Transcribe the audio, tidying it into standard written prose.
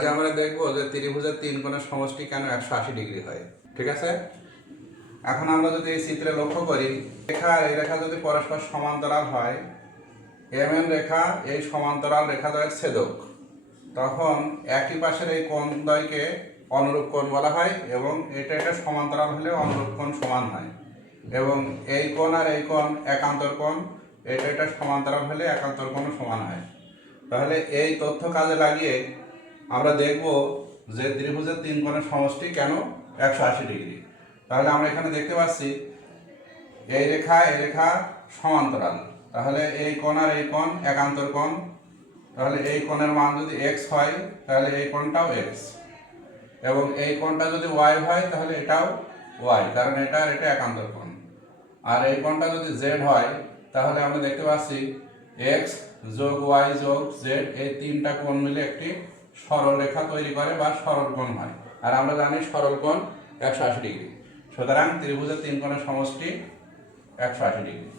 আজ আমরা দেখবো যে ত্রিভুজের তিন কোণের সমষ্টি কেন 180 ডিগ্রি হয়। ঠিক আছে, এখন আমরা যদি এই চিত্রে লক্ষ্য করি, রেখা আর এই রেখা যদি পরস্পর সমান্তরাল হয়, এম এন রেখা এই সমান্তরাল রেখাদ্বয়ের ছেদক, তখন একই পাশের এই কোণদ্বয়কে অনুরূপ কোণ বলা হয় এবং এটা সমান্তরাল হলে অনুরূপ কোণ সমান হয় এবং এই কোণ আর এই কোণ একান্তর কোণ, এটা সমান্তরাল হলে একান্তর কোণও সমান হয়। তাহলে এই তথ্য কাজে লাগিয়ে আমরা দেখব যে ত্রিভুজের তিন কোণের সমষ্টি কেন 180 ডিগ্রি। তাহলে আমরা এখানে দেখতে পাচ্ছি এই রেখা সমান্তরাল, তাহলে এই কোণ আর এই কোণ একান্তর কোণ, তাহলে এই কোণের মান যদি x হয় তাহলে এই কোণটাও x, এবং এই কোণটা যদি y হয় তাহলে এটাও y, কারণ এটা একান্তর কোণ। আর এই কোণটা যদি z হয় তাহলে আমরা দেখতে পাচ্ছি x যোগ y যোগ z, এই তিনটা কোণ মিলে একটি সরল রেখা তৈরি করে বা সরল কোণ হয়। আর আমরা জানি সরল কোণ 180 ডিগ্রি। সুতরাং ত্রিভুজের তিন কোণের সমষ্টি 180 ডিগ্রি।